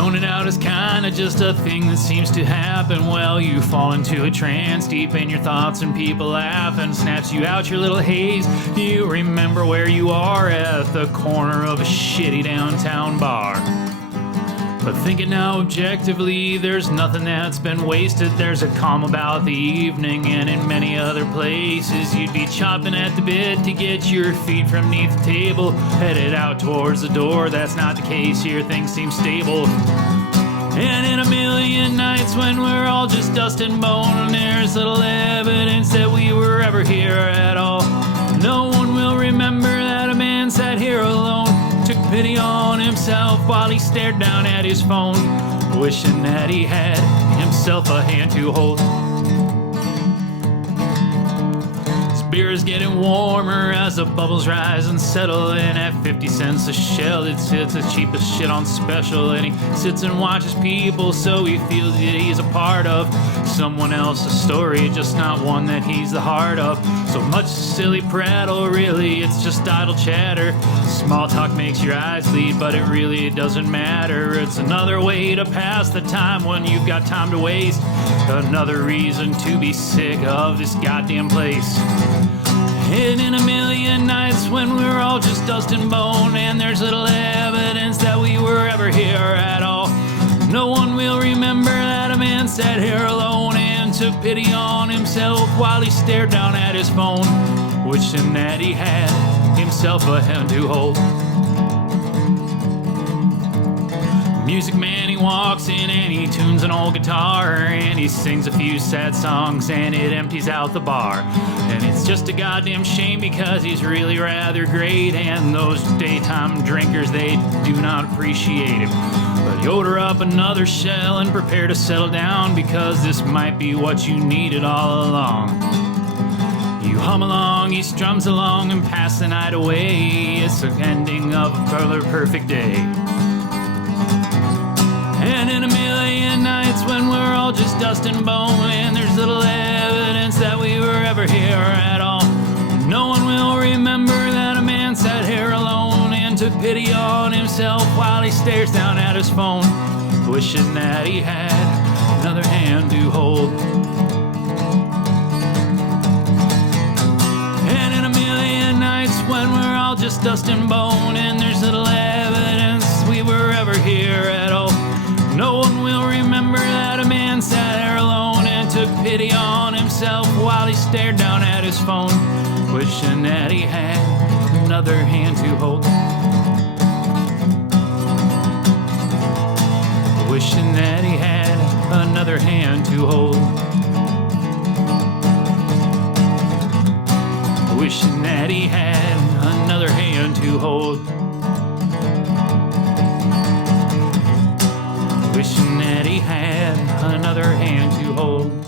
Zoning out is kinda just a thing that seems to happen. Well, you fall into a trance deep in your thoughts and people laugh and snaps you out your little haze. You remember where you are at the corner of a shitty downtown bar. But thinking now objectively, there's nothing that's been wasted. There's a calm about the evening, and in many other places you'd be chopping at the bit to get your feet from beneath the table, headed out towards the door. That's not the case here, things seem stable. And in a million nights when we're all just dust and bone, there's little evidence that we were ever here at all. No one will remember that a man sat here alone, took pity on himself while he stared down at his phone, wishing that he had himself a hand to hold. His beer is getting warmer as the bubbles rise and settle in at 50 cents a shell. It's the cheapest shit on special, and he sits and watches people so he feels that he's a part of someone else's story, just not one that he's the heart of. So much silly prattle, really, it's just idle chatter. Small talk makes your eyes bleed, but it really doesn't matter. It's another way to pass the time when you've got time to waste. Another reason to be sick of this goddamn place. And in a million nights when we're all just dust and bone, and there's little evidence that we were ever here at all, no one will remember that a man sat here alone and took pity on himself while he stared down at his phone, wishing that he had himself a hand to hold. Music man, he walks in and he tunes an old guitar and he sings a few sad songs and it empties out the bar. And it's just a goddamn shame because he's really rather great, and those daytime drinkers, they do not appreciate him. But you order up another shell and prepare to settle down, because this might be what you needed all along. You hum along, he strums along and pass the night away. It's the ending of a perfect day. And in a million nights when we're all just dust and bone, and there's little evidence that we were ever here at all, no one will remember that a man sat here alone and took pity on himself while he stares down at his phone, wishing that he had another hand to hold. And in a million nights when we're all just dust and bone, and there's little evidence we were ever here at all, no one will remember that a man sat there alone and took pity on himself while he stared down at his phone, wishing that he had another hand to hold. Wishing that he had another hand to hold. Wishing that he had another hand to hold. Wishing that he had another hand to hold.